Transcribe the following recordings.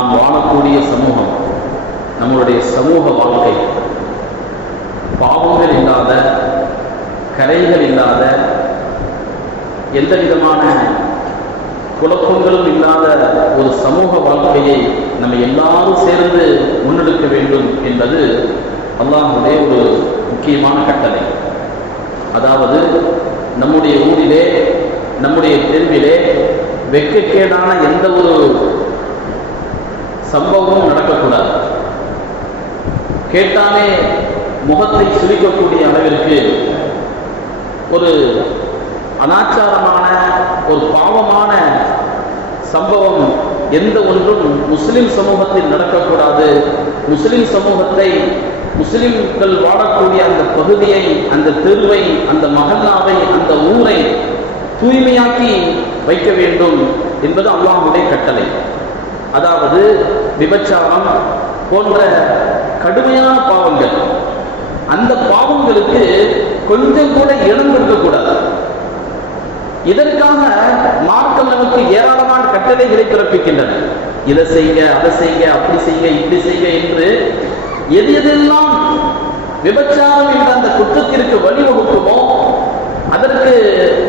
நாம் வாழக்கூடிய சமூகம் நம்மளுடைய சமூக வாழ்க்கை. பாவங்கள் இல்லாத கரைகள் இல்லாத எந்த விதமான குழப்பங்களும் இல்லாத ஒரு சமூக வாழ்க்கையை நம்ம எல்லாரும் சேர்ந்து முன்னெடுக்க வேண்டும் என்பது அல்லாஹுடைய ஒரு முக்கியமான கட்டளை. அதாவது நம்முடைய ஊரிலே நம்முடைய தெருவிலே வெட்கக்கேடான எந்த ஒரு சம்பவமும் நடக்கக்கூடாது. கேட்டாலே முகத்தை சுழிக்கக்கூடிய அளவிற்கு ஒரு அனாச்சாரமான ஒரு பாவமான சம்பவம் எந்த ஒன்றும் முஸ்லிம் சமூகத்தில் நடக்கக்கூடாது. முஸ்லிம் சமூகத்தை முஸ்லிம்கள் வாழக்கூடிய அந்த பகுதியை அந்த தெருவை அந்த மகல்லாவை அந்த ஊரை தூய்மையாக்கி வைக்க வேண்டும் என்பது அல்லாஹுடைய கட்டளை. அதாவது விபச்சாரம் போன்ற கடுமையான பாவங்கள். அந்த பாவங்களுக்கு கொஞ்சம் கூட இடம் கொடுக்கக்கூடாது இதற்காக மார்க்கம் நமக்கு ஏராளமான கட்டளைகளை பிறப்பிக்கின்றன. இதை செய்ய அதை செய்ய அப்படி செய்ய இப்படி செய்ய என்று எது எதெல்லாம் விபச்சாரம் என்ற அந்த குற்றத்திற்கு வழிவகுக்குமோ அதற்கு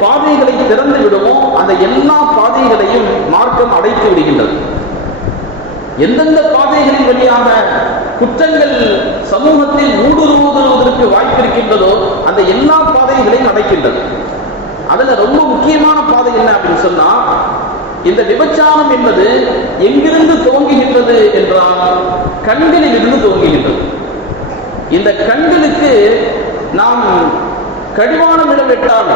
பாதைகளை திறந்து விடுமோ அந்த எல்லா பாதைகளையும் மார்க்கம் அடைத்து விடுகின்றது. எந்தெந்த பாதைகளின் வழியாக குற்றங்கள் சமூகத்தில் ஊடுருவதற்கு வாய்ப்பு இருக்கின்றதோ அந்த எல்லா பாதைகளையும் அடைக்கின்றது. அதுல ரொம்ப முக்கியமான பாதை என்ன அப்படின்னு சொன்னா இந்த விபச்சாரம் என்பது எங்கிருந்து துவங்குகின்றது என்றால் கண்களில் இருந்து துவங்குகின்றது. இந்த கண்களுக்கு நாம் கடிவானம் இடவிட்டால்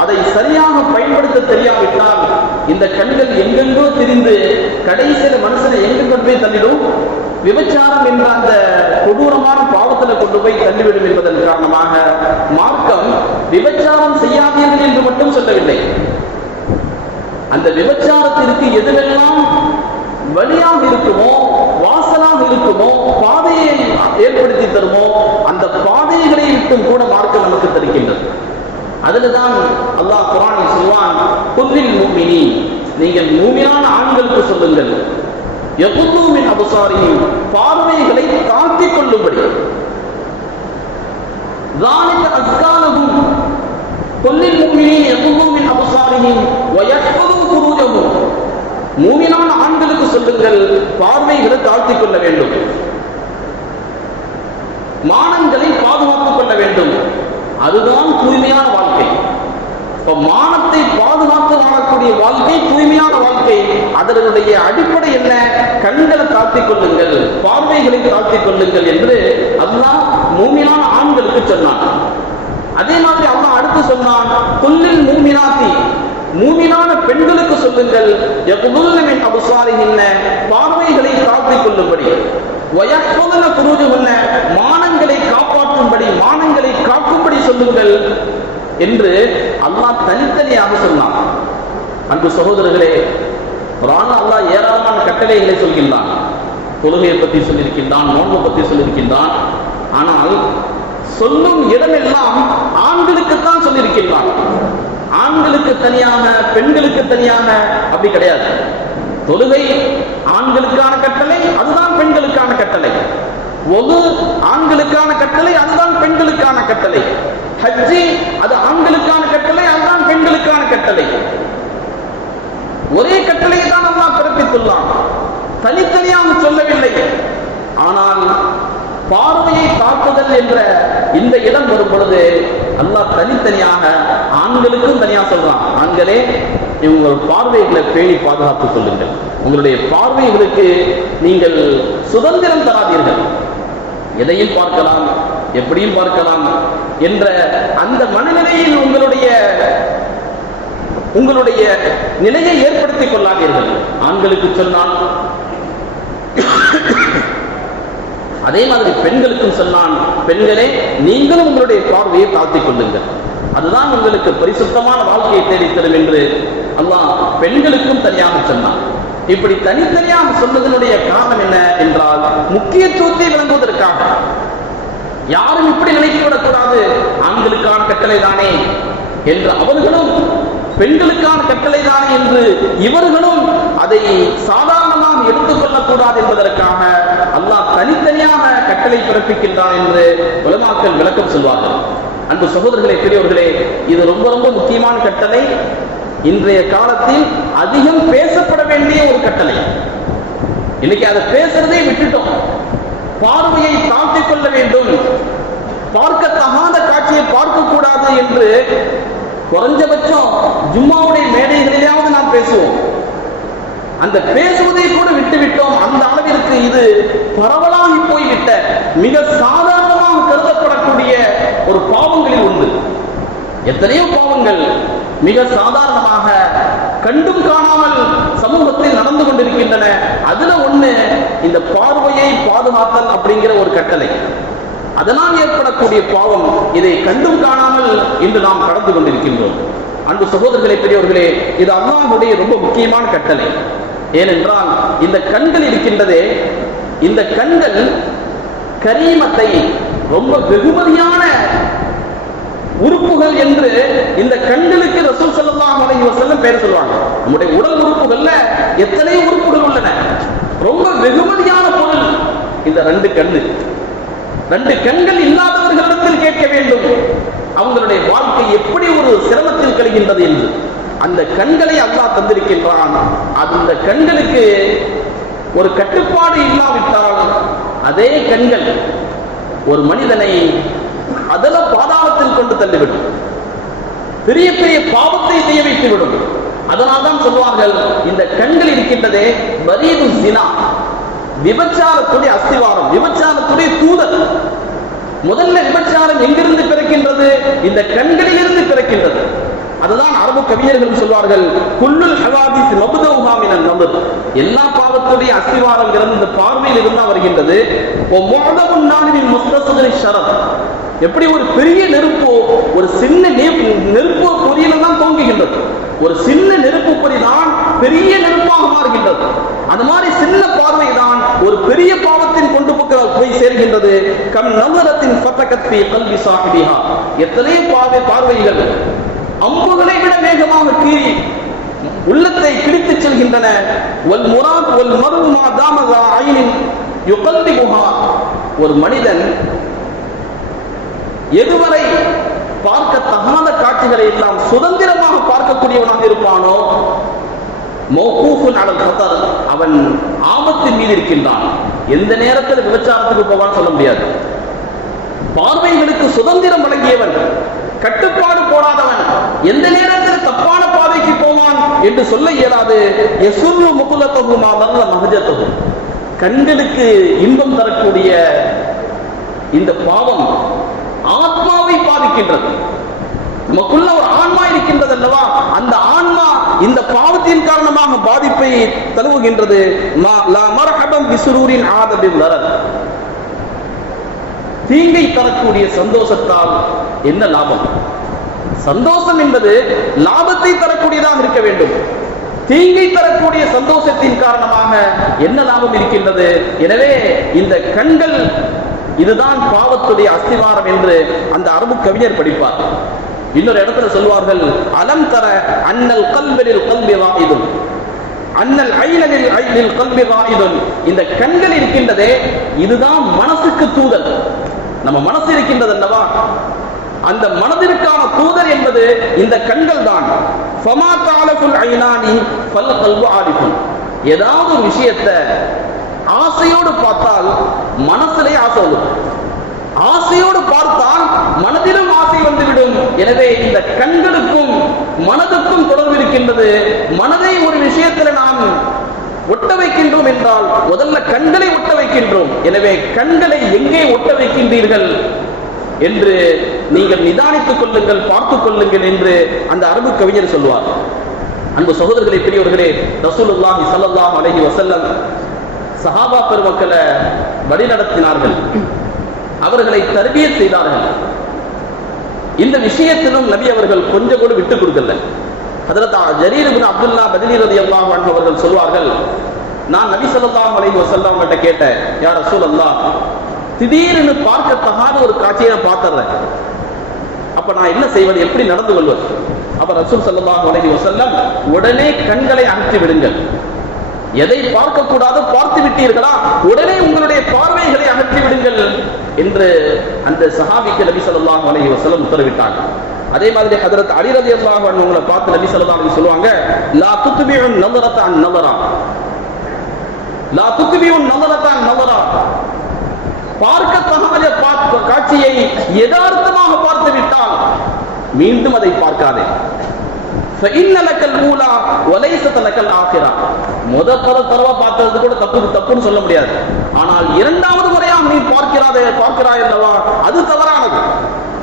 அதை சரியாக பயன்படுத்த தெரியாவிட்டால் இந்த கண்கள் எங்கெங்கோ திரிந்து கடைசியில் மனுஷனை எங்க கொண்டு போய் தள்ளிடும்? விபச்சாரம் என்ற அந்த கொடூரமான பாவத்தில் கொண்டு போய் தள்ளிவிடும் என்பதன் காரணமாக மார்க்கம் விபச்சாரம் செய்யாதீர்கள் என்று மட்டும் சொல்லவில்லை. அந்த விபச்சாரத்திற்கு எதுவெல்லாம் வழியாக இருக்குமோ வாசலாக இருக்குமோ பாதையை ஏற்படுத்தி தருமோ அந்த பாதைகளை விட்டும் கூட மார்க்கம் நமக்கு தருகின்றது. அதுலதான் அல்லாஹ் குரானில் சொல்வான் புல்லில் மூமினி நீங்கள் மூமியான ஆண்களுக்கு சொல்லுங்கள் எப்பூமின் அபசாரியும் பார்வைகளை தாழ்த்திக் கொள்ளும்படி ذلك أزكى لهم قل للمؤمنين يغضوا من أبصارهم ويحفظوا فروجهم மூமினான ஆண்களுக்கு சொல்லுங்கள் பார்வைகளை தாழ்த்திக் கொள்ள வேண்டும் மானங்களை பாதுகாத்துக் கொள்ள வேண்டும் அதுதான் தூய்மையான வாழ்க்கை இப்போ மானத்தை பாதுகாத்து வாழக்கூடிய வாழ்க்கை தூய்மையான வாழ்க்கை அதனுடைய அடிப்படை என்ன? கண்களை தாழ்த்திக் கொள்ளுங்கள் பார்வைகளை தாழ்த்திக் கொள்ளுங்கள் என்று அல்லாஹ் மூமியான ஆண்களுக்கு சொன்னான். அதே மாதிரி அல்லாஹ் அடுத்து சொன்னான் குல்லில் மூமினாத்தி. மூமினான பெண்களுக்கு சொல்லுங்கள் எவ்வளவின் அபுசாரி என்ன பார்வைகளை தாழ்த்திக் கொள்ளும்படி. வயப்போதன குருஜு மானங்களை காப்பாற்றும்படி மானங்களை காக்கும்படி சொல்லுங்கள். என்று அல்லாஹ் தனித்தனியாக சொன்னான். அன்பு சகோதரர்களே குரான் அல்லாஹ் ஏராளமான கட்டளைகளை சொல்கின்றான். தொழுகையை பற்றி சொல்லியிருக்கின்றான் நோன்பு பற்றி சொல்லியிருக்கின்றான். ஆனால் சொல்லும் இடமெல்லாம் ஆண்களுக்குத்தான் சொல்லியிருக்கின்றான். ஆண்களுக்கு தனியாக பெண்களுக்கு தனியாக அப்படி கிடையாது. தொழுகை ஆண்களுக்கான கட்டளை அதுதான் பெண்களுக்கான கட்டளை. ஒது ஆண்களுக்கான கட்டளை அதுதான் பெண்களுக்கான கட்டளை. ஹஜ்ஜி அது ஆண்களுக்கான கட்டளை அதுதான் பெண்களுக்கான கட்டளை. ஒரே கட்டளையை தான் அல்லாஹ் பிறப்பித்துள்ளான். தனித்தனியாக சொல்லவில்லை. ஆனால் பார்வையை காக்குதல் என்ற இந்த இடம் வரும் பொழுது அல்லாஹ் தனித்தனியாக ஆண்களுக்கும் தனியாக சொல்றான். ஆண்களே உங்கள் பார்வைகளை பேணி பாதுகாத்துக் கொள்ளுங்கள். உங்களுடைய பார்வைகளுக்கு நீங்கள் சுதந்திரம் தராதீர்கள். எதையும் பார்க்கலாம் எப்படியும் பார்க்கலாம் என்ற அந்த மனநிலையில் உங்களுடைய உங்களுடைய நிலையை ஏற்படுத்திக் கொள்ளாதீர்கள். ஆண்களுக்கு சொன்னால் அதே மாதிரி பெண்களுக்கும் சொன்னான் பெண்களே நீங்களும் உங்களுடைய பார்வையை தாழ்த்திக் கொள்ளுங்கள். அதுதான் உங்களுக்கு பரிசுத்தமான வாழ்க்கையை தேடித்தரும் என்று அல்லாஹ் பெண்களுக்கும் தனியாக சொன்னான். இப்படி தனித்தனியாக சொன்னதனுடைய காரணம் என்ன என்றால் முக்கியத்துவத்தை விளங்குவதற்கு யாரும் இப்படி நினைத்து விடக்கூடாது ஆண்களுக்கான கட்டளை தானே என்று அவர்களும் பெண்களுக்கான கட்டளை தானே என்று இவர்களும் அதை சாதாரணமாக எடுத்துக்கொள்ளக்கூடாது எடுத்துக்கொள்ளக் கூடாது என்பதற்காக அல்லாஹ் தனித்தனியாக கட்டளை பிறப்பிக்கின்றான் என்று உலமாக்கள் விளக்கம் சொல்வார்கள். அன்பு சகோதரர்களே பெரியவர்களே இது ரொம்ப ரொம்ப முக்கியமான கட்டளை. இன்றைய காலத்தில் அதிகம் பேசப்பட வேண்டிய ஒரு கட்டளை. இன்னைக்கு அதை பேசுறதே விட்டுட்டோம். பார்வையை தாழ்த்திக் கொள்ள வேண்டும். பார்க்க தகாத காட்சியை பார்க்க கூடாது என்று குறைஞ்சபட்சம் ஜும்மாவுடைய மேடைகளிலேயாவது நாம் பேசுவோம். அந்த பேசுவதை கூட விட்டுவிட்டோம். அந்த அளவிற்கு இது பரவலாகி போய்விட்ட மிக சாதாரணமாக கருதப்படக்கூடிய ஒரு பாவங்களில் உண்டு எத்தனையோ பாவங்கள் மிக சாதாரணமாக கண்டும் காணாமல் சமூகத்தில் நடந்து கொண்டிருக்கின்றன. அதுல ஒண்ணு இந்த பார்வையை பாதுகாத்தல் அப்படிங்கிற ஒரு கட்டளை. அதனால் ஏற்படக்கூடிய பாவம் இதை கண்டும் காணாமல் இன்று நாம் கடந்து கொண்டிருக்கின்றோம். அன்பு சகோதரர்களே பெரியவர்களே இது அல்லாஹுடைய ரொம்ப முக்கியமான கட்டளை. ஏனென்றால் இந்த கண்கள் இருக்கின்றதே இந்த கண்கள் கரீமத்தை ரொம்ப வெகுமதியான உறுப்புகள் என்று இந்த கண்களுக்கு ரசூல் ஸல்லல்லாஹு பேர் சொல்லுவாங்க. நம்முடைய உடல் உறுப்புகள்ல எத்தனை உறுப்புகள் உள்ளன. ரொம்ப வெகுமதியான பொருள். இந்த ரெண்டு கண்ணு. ரெண்டு கண்கள் இல்லாதவர்களிடத்தில் கேட்க வேண்டும். அவங்களுடைய வாழ்க்கை எப்படி ஒரு சிரமத்தில் கழிகின்றது என்று. அந்த கண்களை அல்லாஹ் தந்திருக்கின்றான். அந்த கண்களுக்கு ஒரு கட்டுப்பாடு இல்லாவிட்டால் அதே கண்கள் ஒரு மனிதனை அதல பாதாளத்தில் கொண்டு தள்ளிவிடும். பெரிய பெரிய பாவத்தை செய்ய வைத்துவிடும். அதனால் தான் சொல்வார்கள் இந்த கண்கள் இருக்கின்றதே பரீது சினா. விபச்சாரத்துடைய அஸ்திவாரம் விபச்சாரத்துடைய தூதர். முதல்ல விபச்சாரம் எங்கிருந்து பிறக்கின்றது? இந்த கண்களிலிருந்து பிறக்கின்றது. அதுதான் அரபு கவிஞர்கள் சொல்வார்கள் குல்லுல் ஹவாதிஸ் மபுதௌஹா நமது எல்லா பாவத்துடைய அஸ்திவாரம் இந்த பார்வையில் இருந்தா வருகின்றது. ஓ முஅதபுன் நானின் முஸ்தசகரி ஷரத் எப்படி ஒரு பெரிய நெருப்போ ஒரு சின்ன நெருப்பு பொறியில தான் தோங்குகின்றது. ஒரு சின்ன நெருப்பு பொறி தான் பெரிய நெருப்பாக மாறுகின்றது. அந்த மாதிரி சின்ன பார்வை தான் ஒரு பெரிய பாவத்தின் கொண்டு போய் சேர்கின்றது. கம் நவரத்தின் ஃபத்தகத்தி கல்வி சாஹிபிஹா. எத்தனை பார்வை பார்வைகள் அம்புகளை விட வேகமாக கீறி உள்ளத்தை பிடித்துச் செல்கின்றன. ஒல் முராத் ஒல் மருமா தாமதா ஐனின் யுகல்திபுஹா ஒரு மனிதன் எதுவரை பார்க்க தகாத காட்சிகளை எல்லாம் சுதந்திரமாக பார்க்கக்கூடியவனாக இருப்பானோ? மௌகூஃபுன் அலல் அவன் ஆபத்தின் மீது இருக்கின்றான். எந்த நேரத்தில் விபச்சாரத்துக்கு போவான்னு சொல்ல முடியாது. பார்வைகளுக்கு சுதந்திரம் வழங்கியவன் கட்டுப்பாடு போடாதவன் எந்த நேரத்தில் தப்பான பாதைக்கு போவான் என்று சொல்ல இயலாது. முகுல முகுலத்தகுமா வல்ல மகஜத்தகு. கண்களுக்கு இன்பம் தரக்கூடிய இந்த பாவம் ஆத்மாவை பாதிக்கின்றது நமக்குள்ள ஒரு ஆன்மா இருக்கின்றது அல்லவா? அந்த ஆன்மா இந்த பாவத்தின் காரணமாக பாதிப்பை தழுவுகின்றது. தீங்கை தரக்கூடிய சந்தோஷத்தால் என்ன லாபம்? சந்தோஷம் என்பது லாபத்தை தரக்கூடியதாக இருக்க வேண்டும். தீங்கை தரக்கூடிய சந்தோஷத்தின் காரணமாக என்ன லாபம் இருக்கின்றது? எனவே இந்த கண்கள் இதுதான் பாவத்துடைய அஸ்திவாரம் என்று அந்த அரபு கவிஞர் படிப்பார். இன்னொரு இடத்துல சொல்வார்கள் அலம் தர அன்னல் கல்வெளில் கல்வி வாயுதும் அன்னல் ஐலனில் ஐநில் கல்வி வாயுதும் இந்த கண்கள் இருக்கின்றதே இதுதான் மனசுக்கு தூதல். நம்ம மனசு இருக்கின்றது அல்லவா? அந்த மனதிற்கான தூதர் என்பது இந்த கண்கள் தான். ஃபமா தாலகுல் ஐனானி ஃபல் ஆரிஃபுன் ஏதாவது ஒரு விஷயத்தை ஆசையோடு பார்த்தால் மனசிலே ஆசை வரும். ஆசையோடு பார்த்தால் மனதிலும் ஆசை வந்துவிடும். எனவே இந்த கண்களுக்கும் மனதுக்கும் தொடர்பு இருக்கின்றது. மனதை ஒரு விஷயத்தில் நாம் ஒட்ட வைக்கின்றோம் என்றால் முதல்ல கண்களை ஒட்ட வைக்கின்றோம். எனவே கண்களை எங்கே ஒட்ட வைக்கின்றீர்கள் என்று நீங்கள் நிதானித்துக் கொள்ளுங்கள் பார்த்துக் கொள்ளுங்கள் என்று அந்த அரபு கவிஞர் சொல்வார். அன்பு சகோதரர்களை பெரியவர்களே ரசூலுல்லாஹி ஸல்லல்லாஹு அலைஹி வஸல்லம் சஹாபா பெருமக்களை வழிநடத்தினார்கள். அவர்களை தருவிய செய்தார்கள். இந்த விஷயத்திலும் நபி அவர்கள் கொஞ்சம் கூட விட்டுக் கொடுக்கல. ஹதரத் ஜரீர் அப்துல்லா பதிலீரதி அல்லாஹ் அவர்கள் சொல்வார்கள் நான் நபி சொல்லாம் அலை வசல்லாம் கிட்ட கேட்டேன் அசூல் அம்தா திடீர்னு பார்க்க தகாத ஒரு காட்சியை நான் பார்த்துறேன். அப்ப நான் என்ன செய்வது? எப்படி நடந்து கொள்வது? அப்ப ரசூல் சல்லாஹ் அலை வஸல்லம் உடனே கண்களை அகற்றி விடுங்கள். எதை பார்க்கக்கூடாதோ பார்த்து விட்டீர்களா? உடனே உங்களுடைய பார்வைகளை அகற்றி விடுங்கள் என்று அந்த சஹாபிக்கு நபி சொல்லாஹ் அலஹி வசலம் உத்தரவிட்டாங்க. அதே மாதிரி ஹதரத் அலி ரதி அல்லாஹ் உங்களை பார்த்து நபி சொல்லலாம் அப்படின்னு சொல்லுவாங்க லா துத்துபியும் நவரத்தான் நவரா லா துத்துபியும் நவரத்தான் நவரா பார்க்க பார்க்கத்தகாத காட்சியை எதார்த்தமாக பார்த்து விட்டால் மீண்டும் அதை பார்க்காதே. இன்னலக்கல் ஊலா ஒலைச தலக்கல் ஆசிரா முத பல தரவா பார்த்தது கூட தப்பு தப்புன்னு சொல்ல முடியாது. ஆனால் இரண்டாவது முறையாக நீ பார்க்கிறாதே பார்க்கிறாய் அல்லவா? அது தவறானது.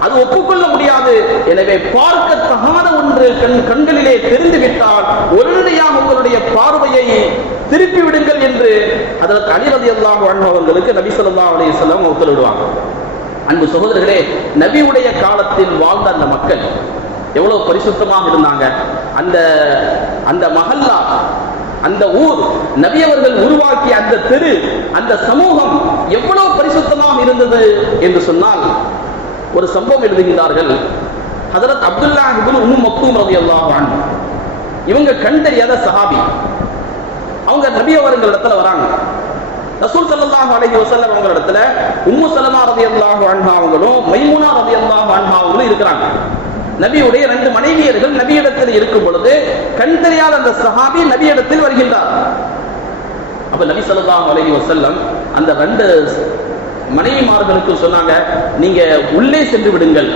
அது ஒப்புக்கொள்ள முடியாது. எனவே பார்க்க தகாத ஒன்று கண் கண்களிலே தெரிந்துவிட்டால் உடனடியாக உங்களுடைய பார்வையை திருப்பி விடுங்கள் என்று அதற்கு அலிரதி அல்லாஹ் அவர்களுக்கு நபி சொல்லா அலி செல்லம் உத்தரவிடுவாங்க. அன்பு சகோதரர்களே நபியுடைய காலத்தில் வாழ்ந்த அந்த மக்கள் எவ்வளவு பரிசுத்தமாக இருந்தாங்க. அந்த அந்த மகல்லா அந்த ஊர் நவியவர்கள் உருவாக்கிய அந்த தெரு அந்த சமூகம் எவ்வளவு பரிசுத்தமாக இருந்தது என்று சொன்னால் ஒரு சம்பவம் எழுதுகின்றார்கள். ஹதரத் அப்துல்லா இப்னு உம்மு மக்தூம் ரவி அல்லாஹான் இவங்க கண் தெரியாத சஹாபி? அவங்க நபி அவர்கள் இடத்துல வராங்க. ரசூல் சல்லாஹ் அலஹி வசல்லம் அவங்க இடத்துல உம்மு சலமா ரலியல்லாஹு அன்ஹா அவங்களும் மைமுனா ரலியல்லாஹு அன்ஹா அவங்களும் இருக்கிறாங்க. நபியுடைய ரெண்டு மனைவியர்கள் நபியிடத்தில் இருக்கும் பொழுது கண் தெரியாத அந்த சஹாபி நபியிடத்தில் வருகின்றார். அப்ப நபி ஸல்லல்லாஹு அலைஹி வசல்லம் அந்த ரெண்டு மனைவிமார்களுக்கு சொன்னாங்க நீங்க உள்ளே சென்று விடுங்கள்.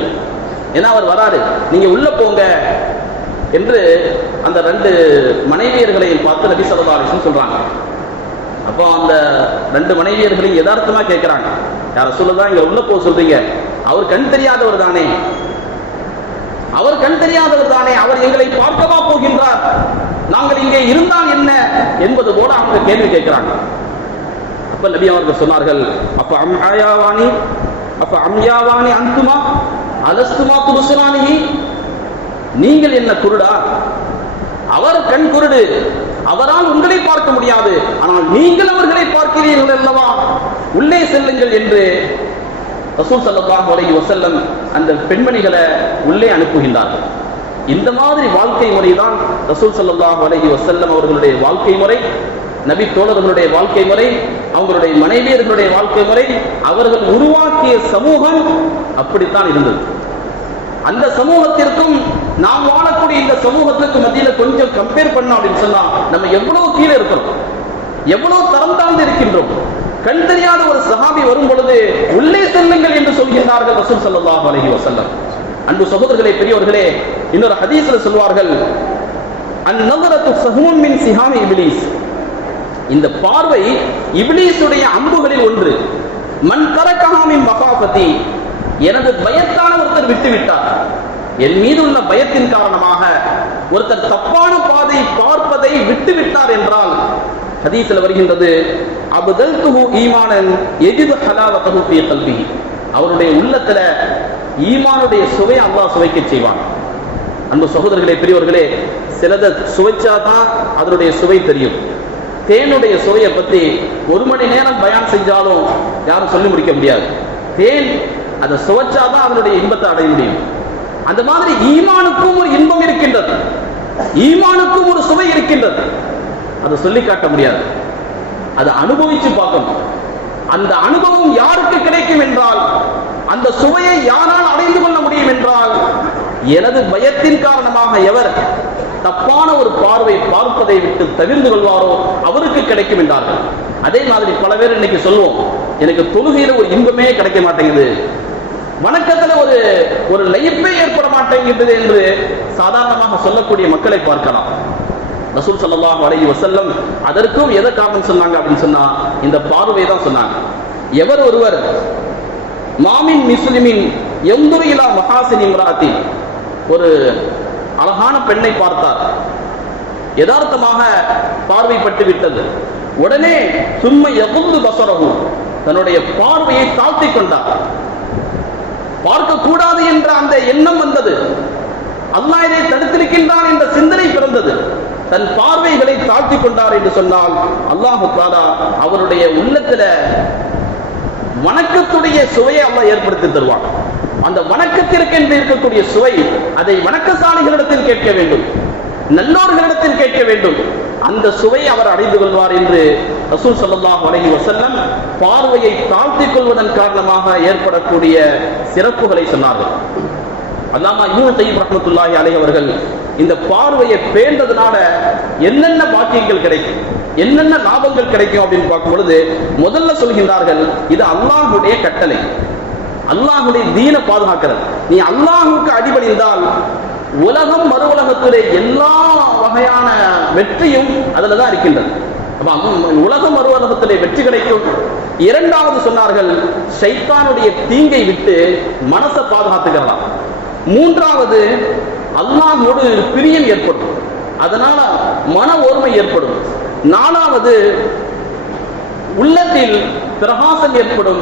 ஏன்னா அவர் வராரு. நீங்க உள்ள போங்க. என்று அந்த ரெண்டு மனைவியர்களையும் பார்த்து நபி ஸல்லல்லாஹு அலைஹி சொல்றாங்க. அப்போ அந்த ரெண்டு மனைவியர்களையும் யதார்த்தமா கேட்கிறாங்க யார சொல்லதான் இங்க உள்ள போக சொல்றீங்க. அவர் கண் தெரியாதவர் தானே. அவர் கண் தெரியாதவர் தானே அவர் எங்களை பார்க்கவா போகின்றார்? நாங்கள் இங்கே இருந்தால் என்ன என்பது போல அவங்க கேள்வி கேட்கிறாங்க. அப்ப நபி அவர்கள் சொன்னார்கள் அப்ப அம்யாவாணி அப்ப அம்யாவாணி அந்துமா அலஸ்துமா துருசுரானி நீங்கள் என்ன குருடா? அவர் கண் குருடு அவரால் உங்களை பார்க்க முடியாது. ஆனால் நீங்கள் அவர்களை பார்க்கிறீர்கள் அல்லவா? உள்ளே செல்லுங்கள் என்று ரசூல் சல்லாஹ் அலைஹி வசல்லம் அந்த பெண்மணிகளை உள்ளே அனுப்புகின்றார்கள். இந்த மாதிரி வாழ்க்கை முறை தான் ரசூல் சல்லாஹ் அலைஹி வசல்லம் அவர்களுடைய வாழ்க்கை முறை நபி தோழர்களுடைய வாழ்க்கை முறை அவங்களுடைய மனைவியர்களுடைய வாழ்க்கை முறை அவர்கள் உருவாக்கிய சமூகம் அப்படித்தான் இருந்தது. அந்த சமூகத்திற்கும் நாம் வாழக்கூடிய இந்த சமூகத்துக்கு மத்தியில கொஞ்சம் கம்பேர் பண்ணோம் அப்படின்னு சொன்னா நம்ம எவ்வளவு கீழே இருக்கிறோம்? எவ்வளவு தரம் தாழ்ந்து இருக்கின்றோம்? கண் தெரியாத ஒரு சஹாபி வரும் பொழுது உள்ளே செல்லுங்கள் என்று சொல்கின்றார்கள் ரசூல் சல்லாஹ் அலஹி வசல்லம் அன்பு சகோதரர்களே பெரியவர்களே இன்னொரு ஹதீஸ்ல சொல்வார்கள் அந்நகரத்து சஹூன் மின் சிஹாமி இந்த பார்வை இப்லீஸுடைய அம்புகளில் ஒன்று. மண் கரக்கஹாமின் மகாபதி எனது பயத்தான ஒருத்தர் விட்டுவிட்டார். என் மீது உள்ள பயத்தின் காரணமாக ஒருத்தர் தப்பான பாதை பார்ப்பதை விட்டு விட்டார் என்றால் ஹதீஸில் வருகின்றது அபுதல் துஹு ஈமானன் எஜிது ஹலாவத்தஹு ஃபீ கல்வி அவருடைய உள்ளத்துல ஈமானுடைய சுவை அல்லாஹ் சுவைக்க செய்வான். அன்பு சகோதரர்களே பெரியவர்களே சிலதை சுவைச்சாதான் அதனுடைய சுவை தெரியும். தேனுடைய சுவையை பத்தி ஒரு மணி நேரம் பயன் செஞ்சாலும் யாரும் சொல்லி முடிக்க முடியாது. தேன் அதை சுவைச்சாதான் அதனுடைய இன்பத்தை அடைய முடியும். அந்த மாதிரி ஈமானுக்கும் ஒரு இன்பம் இருக்கின்றது. ஈமானுக்கும் ஒரு சுவை இருக்கின்றது. அதை சொல்லி காட்ட முடியாது. அதை அனுபவிச்சு பார்க்கணும். அந்த அனுபவம் யாருக்கு கிடைக்கும் என்றால் அந்த சுவையை யாரால் அடைந்து கொள்ள முடியும் என்றால் எனது பயத்தின் காரணமாக எவர் தப்பான ஒரு பார்வை பார்ப்பதை விட்டு தவிர்ந்து கொள்வாரோ அவருக்கு கிடைக்கும் என்றார்கள். அதே மாதிரி பல பேர் இன்னைக்கு சொல்லுவோம் எனக்கு தொழுகையில ஒரு இன்பமே கிடைக்க மாட்டேங்குது. வணக்கத்துல ஒரு ஒரு லயிப்பே ஏற்பட மாட்டேங்கிறது என்று சாதாரணமாக சொல்லக்கூடிய மக்களை பார்க்கலாம். ரசூல் சல்லாஹ் அலைஹி வசல்லம் அதற்கும் எதை காரணம் சொன்னாங்க அப்படின்னு சொன்னா இந்த பார்வை தான் சொன்னாங்க. எவர் ஒருவர் மாமின் முஸ்லிமின் எந்துரு இலா மகாசினி இம்ராத்தி ஒரு அழகான பெண்ணை பார்த்தார். யதார்த்தமாக பார்வைப்பட்டு விட்டது. உடனே சும்மா எவ்வளவு பசரகும் தன்னுடைய பார்வையை தாழ்த்தி கொண்டார். பார்க்க கூடாது என்ற அந்த எண்ணம் வந்தது. அல்லாஹ் இதை தடுத்திருக்கின்றான் என்ற சிந்தனை பிறந்தது. தன் பார்வைகளை தாழ்த்தி கொண்டார் என்று சொன்னால் அல்லாஹு தாலா அவருடைய உள்ளத்துல வணக்கத்துடைய சுவையை அல்லாஹ் ஏற்படுத்தி தருவான். அந்த வணக்கத்திற்கென்று இருக்கக்கூடிய சுவை அதை வணக்கசாலிகளிடத்தில் கேட்க வேண்டும். நல்லோர்களிடத்தில் கேட்க வேண்டும். அந்த சுவை அவர் அடைந்து கொள்வார் என்று ரசூல் சல்லாஹ் அலைஹி வசல்லம் பார்வையை தாழ்த்திக் கொள்வதன் காரணமாக ஏற்படக்கூடிய சிறப்புகளை சொன்னார்கள். அல்லாமா இப்னு கையம் ரஹமத்துல்லாஹி அலை அவர்கள் இந்த பார்வையை பேர்ந்ததுனால என்னென்ன பாக்கியங்கள் கிடைக்கும் என்னென்ன லாபங்கள் கிடைக்கும் அப்படின்னு பார்க்கும் பொழுது முதல்ல சொல்கின்றார்கள் இது அல்லாஹுடைய கட்டளை. அல்லாஹுடைய தீன பாதுகாக்கிறது. நீ அல்லாஹுக்கு அடிபணிந்தால் உலகம் மறு உலகத்திலே எல்லா வகையான வெற்றியும் அதுல தான் இருக்கின்றது உலகம் மறு உலகத்திலே வெற்றி கிடைக்கும். இரண்டாவது சொன்னார்கள் சைத்தானுடைய தீங்கை விட்டு மனசை பாதுகாத்துக்கலாம் மூன்றாவது அல்லாஹோடு பிரியம் ஏற்படும். அதனால மன ஓர்மை ஏற்படும். நாலாவது உள்ளத்தில் பிரகாசம் ஏற்படும்.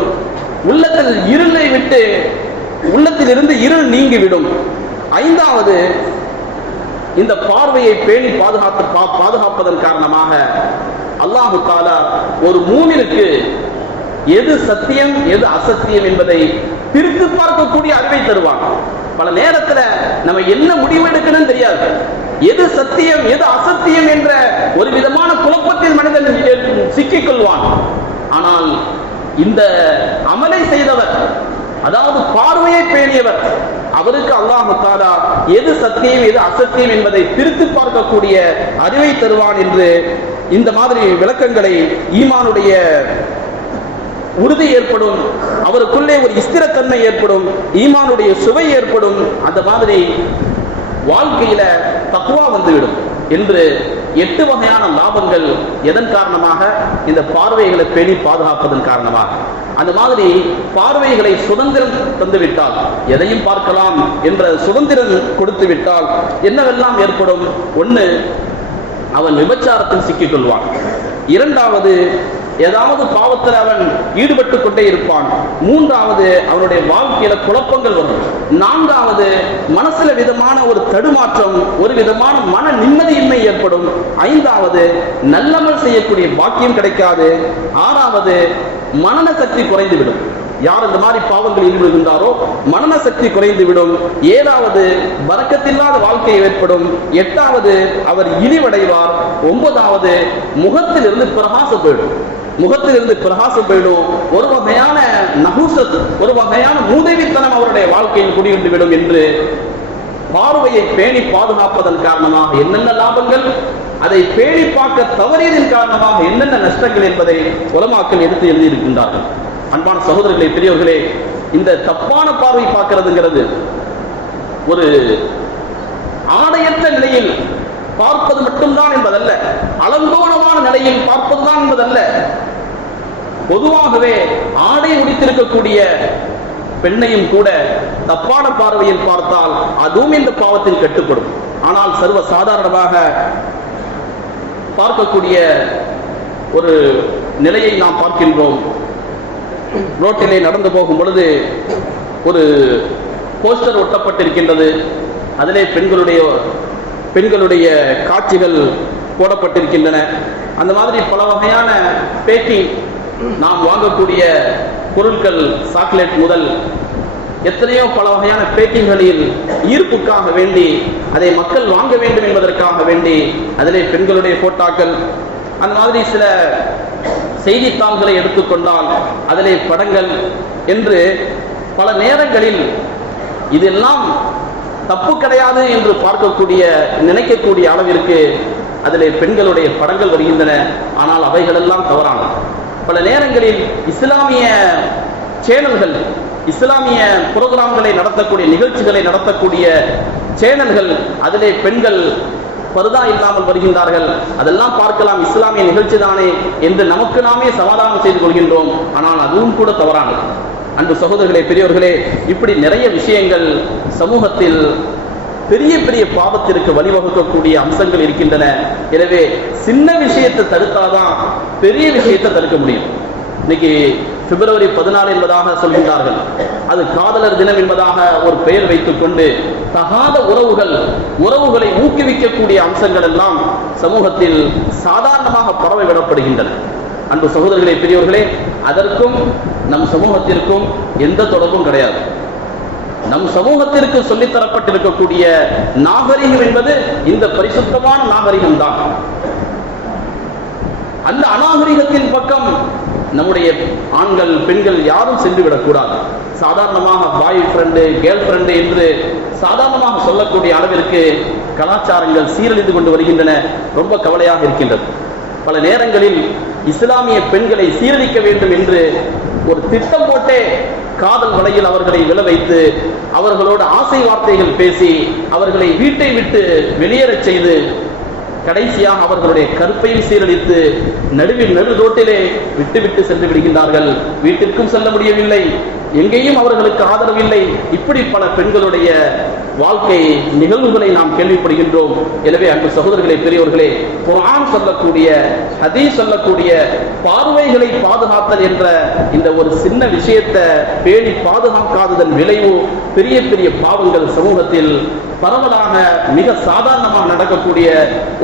உள்ளத்தில் இருளை விட்டு உள்ளத்தில் இருந்து இருள் நீங்கிவிடும். ஐந்தாவது இந்த பார்வையை பேணி பாதுகாத்து பா- பாதுகாப்பதன் காரணமாக அல்லாஹு தாலா ஒரு மூமினுக்கு எது சத்தியம் எது அசத்தியம் என்பதை பிரித்து பார்க்கக்கூடிய அறிவை தருவான். பல நேரத்துல நம்ம என்ன முடிவு எடுக்கணும்னு தெரியாது. எது சத்தியம் எது அசத்தியம் என்ற ஒரு விதமான குழப்பத்தில் மனிதன் சிக்கிக் கொள்வான். ஆனால் இந்த அமலை செய்தவர் அதாவது பார்வையை பேணியவர் அவருக்கு அல்லாஹு தாலா எது சத்தியம் எது அசத்தியம் என்பதை பிரித்து பார்க்கக்கூடிய அறிவை தருவான் என்று இந்த மாதிரி விளக்கங்களை ஈமானுடைய உறுதி ஏற்படும் அவருக்குள்ளே ஒரு ஸ்திரத்தன்மை ஏற்படும் ஈமானுடைய சுவை ஏற்படும் அந்த மாதிரி வாழ்க்கையில தக்குவா வந்துவிடும் என்று எட்டு வகையான லாபங்கள் எதன் காரணமாக? இந்த பார்வைகளை பேணி பாதுகாப்பதன் காரணமாக. அந்த மாதிரி பார்வைகளை சுதந்திரம் தந்துவிட்டால் எதையும் பார்க்கலாம் என்ற சுதந்திரம் கொடுத்து விட்டால் என்னவெல்லாம் ஏற்படும்? ஒன்று அவன் விபச்சாரத்தில் சிக்கிக்கொள்வான். இரண்டாவது ஏதாவது பாவத்தில் அவன் ஈடுபட்டு கொண்டே இருப்பான். மூன்றாவது அவனுடைய வாழ்க்கையில குழப்பங்கள் வரும். நான்காவது மனசுல விதமான ஒரு தடுமாற்றம் ஒரு விதமான மன நிம்மதியின்மை ஏற்படும். ஐந்தாவது நல்லமல் செய்யக்கூடிய பாக்கியம் கிடைக்காது. ஆறாவது மனன சக்தி குறைந்துவிடும். யார் இந்த மாதிரி பாவங்கள் ஈடுபடுகின்றாரோ மனன சக்தி குறைந்து விடும் ஏழாவது வரக்கத்தில்லாத வாழ்க்கை ஏற்படும். எட்டாவது அவர் இழிவடைவார். ஒன்பதாவது முகத்திலிருந்து பிரகாசம் போயிடும் முகத்திலிருந்து பிரகாசம் போயிடும். ஒரு வகையான நகுசத் ஒரு வகையான மூதேவித்தனம் அவருடைய வாழ்க்கையில் குடியிருந்து விடும் என்று பார்வையை பேணி பாதுகாப்பதன் காரணமாக என்னென்ன லாபங்கள்? அதை பேணி பார்க்க தவறியதன் காரணமாக என்னென்ன நஷ்டங்கள் என்பதை உலமாக்கள் எடுத்து எழுதியிருக்கின்றார்கள். அன்பான சகோதரர்களே பெரியவர்களே இந்த தப்பான பார்வை பார்க்கிறதுங்கிறது ஒரு ஆணையற்ற நிலையில் பார்ப்பது மட்டும்தான் என்பதல்ல. அலங்கோலமான நிலையில் பார்ப்பதுதான் என்பதல்ல. பொதுவாகவே ஆடை உடித்திருக்கக்கூடிய பெண்ணையும் கூட தப்பான பார்வையில் பார்த்தால் அதுவும் இந்த பாவத்தில் கட்டுப்படும். ஆனால் சர்வ சாதாரணமாக பார்க்கக்கூடிய ஒரு நிலையை நாம் பார்க்கின்றோம். ரோட்டிலே நடந்து போகும் பொழுது ஒரு போஸ்டர் ஒட்டப்பட்டிருக்கின்றது. அதிலே பெண்களுடைய பெண்களுடைய காட்சிகள் போடப்பட்டிருக்கின்றன. அந்த மாதிரி பல வகையான பேட்டி நாம் வாங்கக்கூடிய பொருட்கள் சாக்லேட் முதல் எத்தனையோ பல வகையான பேட்டிங்களில் ஈர்ப்புக்காக வேண்டி அதை மக்கள் வாங்க வேண்டும் என்பதற்காக வேண்டி அதிலே பெண்களுடைய போட்டாக்கள். அந்த மாதிரி சில செய்தித்தாள்களை எடுத்துக்கொண்டால் அதிலே படங்கள் என்று பல நேரங்களில் இதெல்லாம் தப்பு கிடையாது என்று பார்க்கக்கூடிய நினைக்கக்கூடிய அளவிற்கு அதில் பெண்களுடைய படங்கள் வருகின்றன. ஆனால் அவைகளெல்லாம் தவறான பல நேரங்களில் இஸ்லாமிய சேனல்கள் இஸ்லாமிய புரோகிராம்களை நடத்தக்கூடிய நிகழ்ச்சிகளை நடத்தக்கூடிய சேனல்கள் அதிலே பெண்கள் பருதா இல்லாமல் வருகின்றார்கள். அதெல்லாம் பார்க்கலாம் இஸ்லாமிய நிகழ்ச்சி தானே என்று நமக்கு நாமே சமாதானம் செய்து கொள்கின்றோம். ஆனால் அதுவும் கூட தவறானது. அன்பு சகோதரர்களே பெரியவர்களே இப்படி நிறைய விஷயங்கள் சமூகத்தில் பெரிய பெரிய பாவத்திற்கு வழிவகுக்கக்கூடிய அம்சங்கள் இருக்கின்றன. எனவே சின்ன விஷயத்தை தடுத்தாதான் பெரிய விஷயத்தை தடுக்க முடியும். இன்னைக்கு பிப்ரவரி பதினாலு என்பதாக சொல்கின்றார்கள். அது காதலர் தினம் என்பதாக ஒரு பெயர் வைத்துக் கொண்டு தகாத உறவுகள் உறவுகளை ஊக்குவிக்கக்கூடிய அம்சங்கள் எல்லாம் சமூகத்தில் சாதாரணமாக பரவி விடப்படுகின்றன. அன்பு சகோதரர்களே பெரியவர்களே அதற்கும் நம் சமூகத்திற்கும் எந்த தொடர்பும் கிடையாது. நம் சமூகத்திற்கு சொல்லித் தரப்பட்டிருக்கக்கூடிய நாகரிகம் என்பது இந்த பரிசுத்தமான நாகரிகம் தான். அந்த அநாகரிகத்தின் பக்கம் நம்முடைய ஆண்கள் பெண்கள் யாரும் சென்று விடக்கூடாது. சாதாரணமாக பாய் ஃப்ரெண்டு கேர்ள் ஃப்ரெண்டு என்று சாதாரணமாக சொல்லக்கூடிய அளவிற்கு கலாச்சாரங்கள் சீரழிந்து கொண்டு வருகின்றன. ரொம்ப கவலையாக இருக்கின்றது. பல நேரங்களில் இஸ்லாமிய பெண்களை சீரழிக்க வேண்டும் என்று ஒரு திட்டம் போட்டே காதல் வலையில் அவர்களை விழ வைத்து அவர்களோடு ஆசை வார்த்தைகள் பேசி அவர்களை வீட்டை விட்டு வெளியேறச் செய்து கடைசியாக அவர்களுடைய கருப்பையும் சீரழித்து நடுவில் நடு ரோட்டிலே விட்டுவிட்டு சென்று விடுகின்றார்கள். வீட்டிற்கும் செல்ல முடியவில்லை. எங்கேயும் அவர்களுக்கு ஆதரவில்லை. இப்படி பல பெண்களுடைய வாழ்க்கை நிகழ்வுகளை நாம் கேள்விப்படுகின்றோம். எனவே அங்கு சகோதரர்களே பெரியவர்களே குர்ஆன் சொல்லக்கூடிய ஹதீஸ் சொல்லக்கூடிய பார்வைகளை பாதுகாத்தல் என்ற இந்த ஒரு சின்ன விஷயத்தை பேணி பாதுகாக்காததன் விளைவு பெரிய பெரிய பாவங்கள் சமூகத்தில் பரவலாக மிக சாதாரணமாக நடக்கக்கூடிய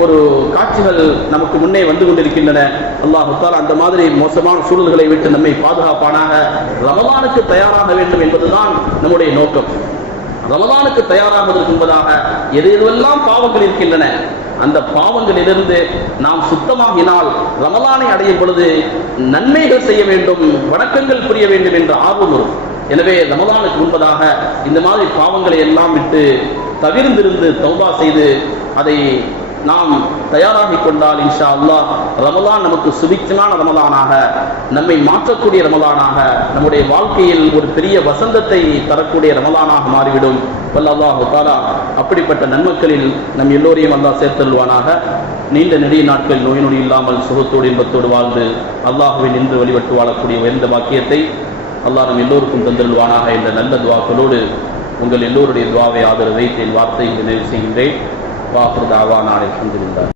ஒரு காட்சிகள் நமக்கு முன்னே வந்து கொண்டிருக்கின்றன. அல்லாஹ் அந்த மாதிரி மோசமான சூழல்களை விட்டு நம்மை பாதுகாப்பானாக. ரமலானுக்கு தயாராக வேண்டும் என்பதுதான் நம்முடைய நோக்கம். ரமதானுக்கு தயாராகுவதற்கு என்பதாக எது எதுவெல்லாம் பாவங்கள் இருக்கின்றன அந்த பாவங்களிலிருந்து நாம் சுத்தமாகினால் ரமலானை அடையும் பொழுது நன்மைகள் செய்ய வேண்டும் வணக்கங்கள் புரிய வேண்டும் என்ற ஆர்வம் வரும். எனவே ரமலானுக்கு முன்பதாக இந்த மாதிரி பாவங்களை எல்லாம் விட்டு தவிர்ந்திருந்து தௌபா செய்து அதை நாம் தயாராகி கொண்டால் இன்ஷா அல்லாஹ் ரமலான் நமக்கு சுபிச்சமான ரமலானாக நம்மை மாற்றக்கூடிய ரமலானாக நம்முடைய வாழ்க்கையில் ஒரு பெரிய வசந்தத்தை தரக்கூடிய ரமலானாக மாறிவிடும். வல்ல தாலா அப்படிப்பட்ட நன்மக்களில் நம் எல்லோரையும் அல்லா சேர்த்தல்வானாக நீண்ட நெடிய நாட்கள் நோய் நொடி இல்லாமல் சுகத்தோடு இன்பத்தோடு வாழ்ந்து அல்லாஹுவை நின்று வழிபட்டு வாழக்கூடிய உயர்ந்த பாக்கியத்தை அல்லாஹ் நம் எல்லோருக்கும் தந்தருள்வானாக. என்ற நல்ல துவாக்களோடு உங்கள் எல்லோருடைய துவாவை ஆதரவை என் வார்த்தை நிறைவு செய்கின்றேன். വാഹൃദാവാണ് അലഹമില്ല